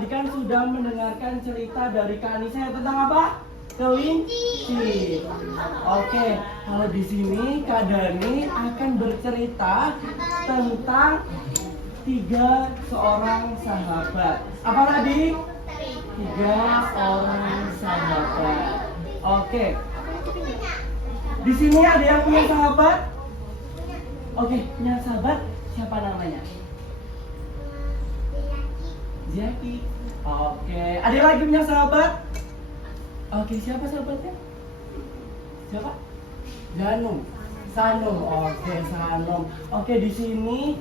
tadi kan sudah mendengarkan cerita dari Kak Anissa tentang apa? Kelinci. Oke, kalau di sini Kak Dani akan bercerita tentang tiga seorang sahabat. Apa tadi? Tiga orang sahabat. Oke. Di sini ada yang punya sahabat? Oke, punya sahabat siapa namanya? Jaki. Oke, ada yang lagi punya sahabat? Oke, siapa sahabatnya? Siapa? Janum. Sanum. Oke, Sanum. Oke, di sini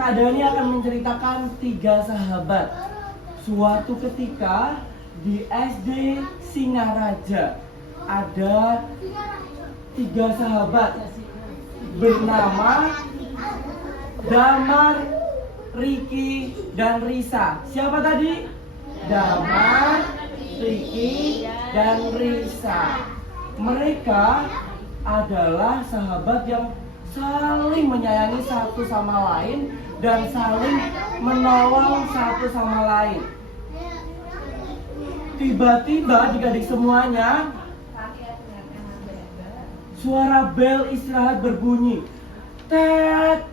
Kak Dani akan menceritakan tiga sahabat. Suatu ketika di SD Singaraja ada tiga sahabat bernama Damar, Riki, dan Risa. Siapa tadi? Damar, Riki, dan Risa. Mereka adalah sahabat yang saling menyayangi satu sama lain dan saling menolong satu sama lain. Tiba-tiba adik-adik semuanya, suara bel istirahat berbunyi. Tet.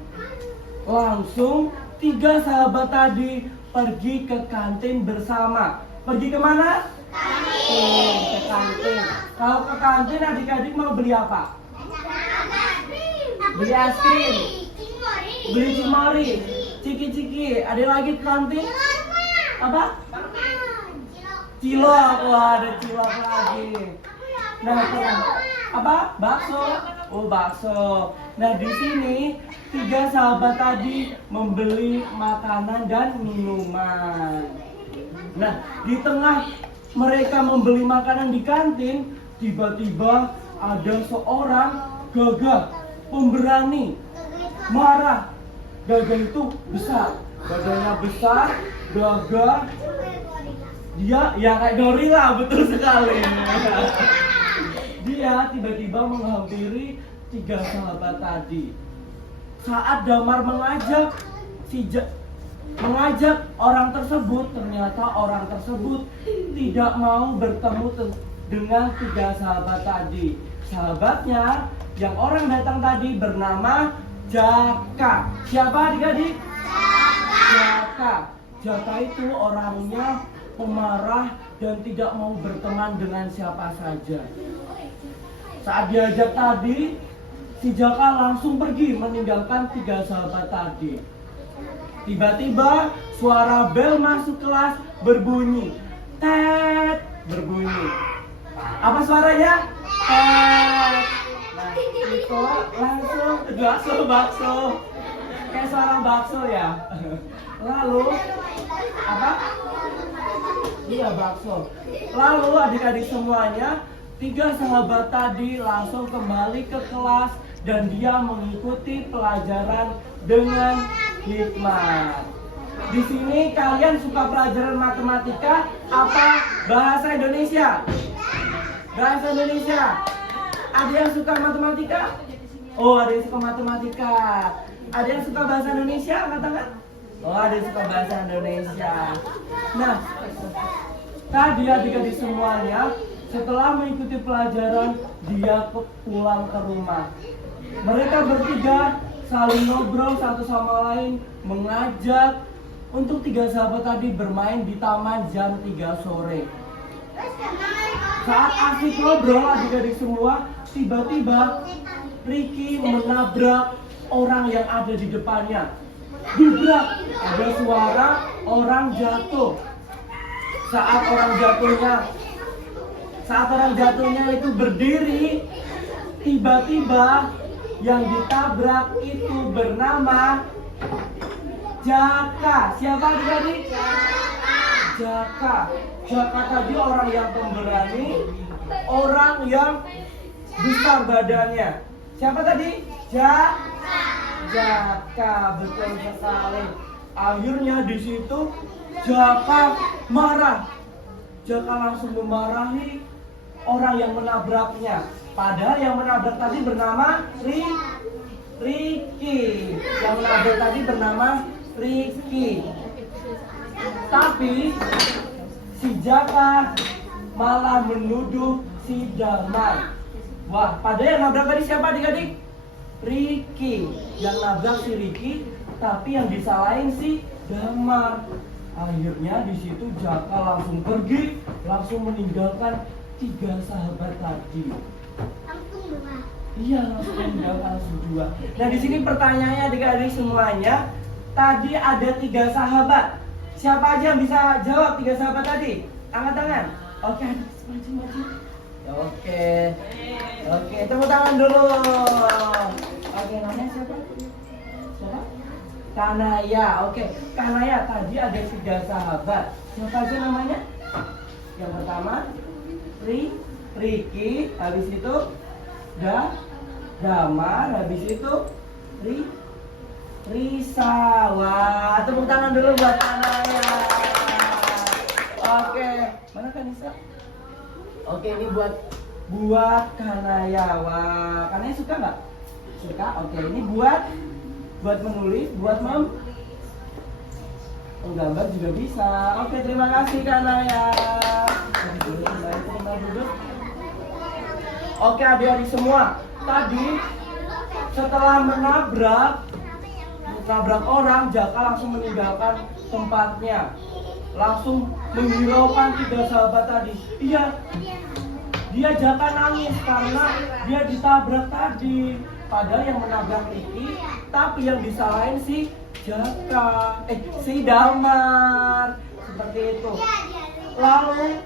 Langsung tiga sahabat tadi pergi ke kantin bersama. Pergi kemana? Kantin. Ke kantin. Kalau ke kantin adik-adik mau beli apa? Beli es krim. Beli cimori. Ciki-ciki. Ada lagi ke kantin? Apa? Cilok. Wah, ada cilok lagi. Nah, apa? Bakso. Oh, bakso. Nah, di sini tiga sahabat tadi membeli makanan dan minuman. Nah, di tengah mereka membeli makanan di kantin, tiba-tiba ada seorang gagah, pemberani, marah. Gagah itu besar, badannya besar, gagah. Dia ya kayak gorila, betul sekali. Dia tiba-tiba menghampiri tiga sahabat tadi. Saat Damar mengajak orang tersebut, ternyata orang tersebut tidak mau bertemu dengan tiga sahabat tadi. Sahabatnya yang orang datang tadi bernama Jaka. Siapa adik-adik? Jaka. Jaka itu orangnya pemarah dan tidak mau berteman dengan siapa saja. Saat diajak tadi, si Jaka langsung pergi meninggalkan tiga sahabat tadi. Tiba-tiba suara bel masuk kelas berbunyi. Tet, berbunyi. Apa suaranya? Tet. Nah, itu langsung bakso. Kayak suara bakso ya. Lalu apa? Iya, bakso. Lalu adik-adik semuanya, tiga sahabat tadi langsung kembali ke kelas dan dia mengikuti pelajaran dengan hikmat. Di sini kalian suka pelajaran matematika apa bahasa Indonesia? Bahasa Indonesia. Ada yang suka matematika? Oh, ada yang suka matematika. Ada yang suka bahasa Indonesia? Katakan. Oh, ada yang suka bahasa Indonesia. Nah, tadi adik-adik semuanya setelah mengikuti pelajaran, dia pulang ke rumah. Mereka bertiga saling ngobrol satu sama lain, mengajak untuk tiga sahabat tadi bermain di taman jam 3 sore. Saat asik ngobrol adik-adik semua, tiba-tiba Riki menabrak orang yang ada di depannya. Dubrak, ada suara orang jatuh. Saat orang jatuhnya itu berdiri, tiba-tiba yang ditabrak itu bernama Jaka. Siapa adik-adik? Jaka. Jaka tadi orang yang pemberani, orang yang besar badannya. Siapa tadi? Jaka, betul sekali. Akhirnya di situ Jaka marah. Jaka langsung memarahi orang yang menabraknya. Padahal yang menabrak tadi bernama Riki. Yang menabrak tadi bernama Riki. Tapi si Jaka malah menuduh si Damar. Wah, padahal yang nabrak tadi siapa adik-adik? Ricky. Yang nabrak si Ricky, tapi yang disalahin si Damar. Akhirnya di situ Jaka langsung pergi, langsung meninggalkan 3 sahabat tadi. Iya, langsung meninggalkan langsung 2. Nah, di sini pertanyaannya adik-adik semuanya, tadi ada 3 sahabat. Siapa aja yang bisa jawab 3 sahabat tadi? Angkat tangan. Oke, adik, maju. Oke, tepuk tangan dulu. Oke, namanya siapa? Siapa? Kanaya. Oke, Kanaya tadi ada 3 sahabat. Siapa aja namanya? Yang pertama, Ricky. Habis itu Damar. Habis itu Risa. Wah, tepuk tangan dulu buat Kanaya. Oke, mana Kanisa? Oke, ini buat Kanaya. Wah, Kanaya suka nggak? Suka. Oke, ini buat menulis, buat menggambar juga bisa. Oke, terima kasih Kanaya. Terima duduk. Oke, adik-adik semua. Tadi setelah menabrak orang, Jaka langsung meninggalkan tempatnya. Langsung menghiraukan 3 sahabat tadi. Iya, dia Jaka nangis karena dia ditabrak tadi. Padahal yang menabrak Ricky, tapi yang disalahin si Jaka, si Damar. Seperti itu. Lalu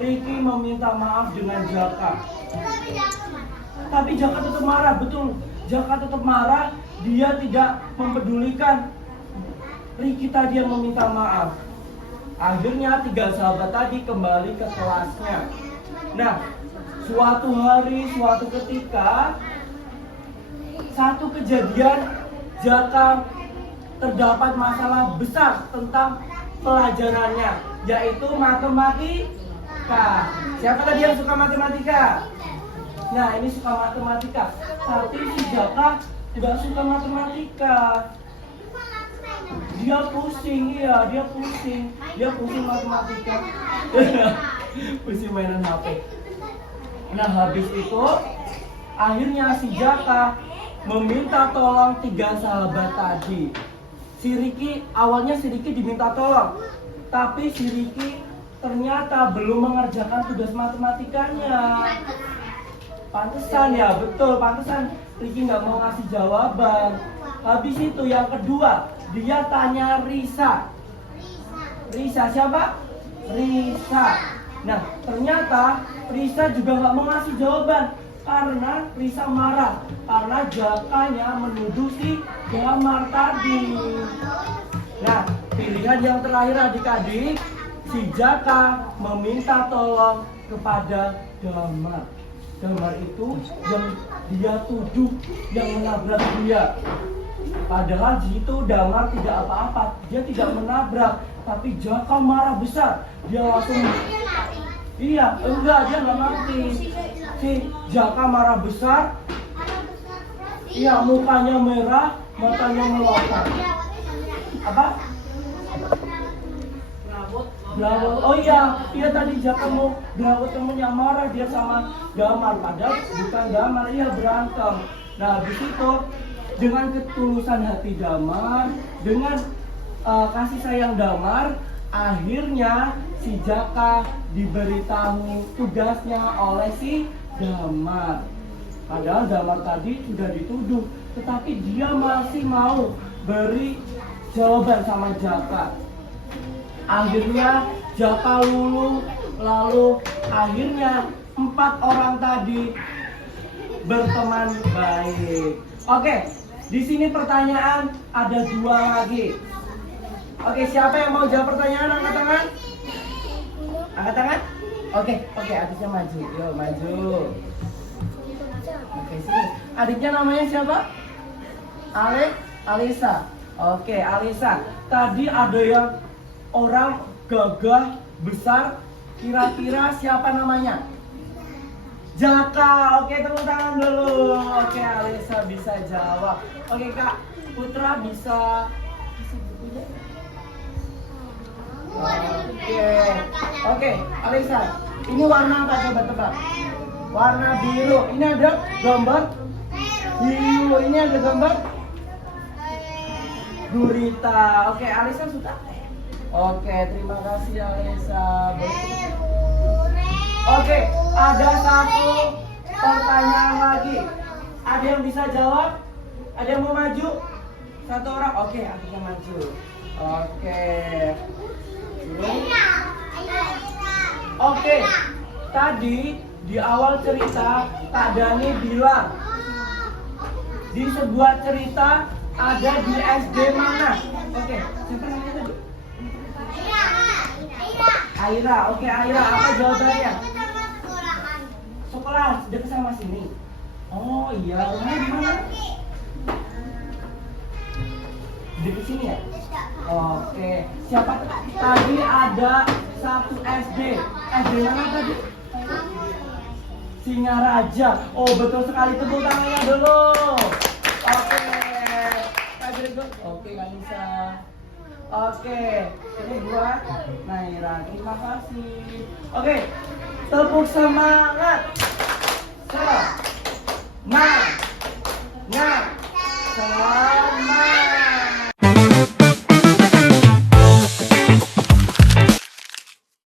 Ricky meminta maaf dengan Jaka. Tapi Jaka tetap marah, betul. Jaka tetap marah, dia tidak mempedulikan Ricky tadi yang meminta maaf. Akhirnya 3 sahabat tadi kembali ke kelasnya. Nah, suatu hari, suatu ketika, satu kejadian Jaka terdapat masalah besar tentang pelajarannya, yaitu matematika. Siapa tadi yang suka matematika? Nah, ini suka matematika. Tapi si Jaka tidak suka matematika. Dia pusing matematika. Pusing mainan HP. Nah, habis itu akhirnya si Jaka meminta tolong 3 sahabat tadi. Awalnya si Ricky diminta tolong, tapi si Ricky ternyata belum mengerjakan tugas matematikanya. Pantesan ya, betul, pantesan Ricky nggak mau ngasih jawaban. Habis itu yang kedua, dia tanya Risa. Risa siapa? Risa. Nah, ternyata Risa juga nggak mau ngasih jawaban karena Risa marah karena Jakanya menuduh si Damar tadi. Nah, pilihan yang terakhir adik-adik, si Jaka meminta tolong kepada Damar. Damar itu yang dia tuduh yang menabrak dia. Padahal di situ Damar tidak apa-apa, dia tidak menabrak, tapi Jaka marah besar. Dia langsung, dia nggak mati. Si Jaka marah besar, iya mukanya merah, matanya melotot. Apa? Berawat. Oh iya tadi Jaka mau berawat temennya, marah dia sama Damar, padahal bukan Damar, iya berantem. Nah, habis itu dengan ketulusan hati Damar, dengan kasih sayang Damar, akhirnya si Jaka diberitahu tugasnya oleh si Damar. Padahal Damar tadi sudah dituduh, tetapi dia masih mau beri jawaban sama Jaka. Akhirnya Jaka luluh, lalu akhirnya 4 orang tadi berteman baik. Oke, di sini pertanyaan ada 2 lagi. Oke, siapa yang mau jawab pertanyaan? Angkat tangan. Angkat tangan. Oke, adiknya maju. Yuk, maju. Oke, sini. Adiknya namanya siapa? Alisa. Oke, Alisa. Tadi ada yang orang gagah besar, kira-kira siapa namanya? Jaka. Oke, tepuk tangan dulu. Oke, Alisa bisa jawab. Oke, Kak Putra bisa bukunya? Oke, Alisa. Ini warna apa, coba tebak? Warna biru. Ini ada gambar biru. Ini ada gambar gurita. Oke, Alisa suka? Oke, terima kasih Alisa. Oke, ada satu pertanyaan lagi. Ada yang bisa jawab? Ada yang mau maju? Satu orang? Oke, akhirnya maju. Oke. Oke, tadi di awal cerita Kak Dani bilang di sebuah cerita ada di SD mana? Oke, siapa namanya tadi? Aira. Oke, Aira, apa jawabannya? Sekolah dekat sama sini. Oh iya, rumahnya di mana? Di sini ya? Oke, siapa tadi ada satu SD? SD mana tadi? Singaraja. Oh betul sekali, tepuk tangannya dulu. Oke, oke Kalisa. Oke, ini buat Naira. Terima kasih. Oke, tepuk semangat.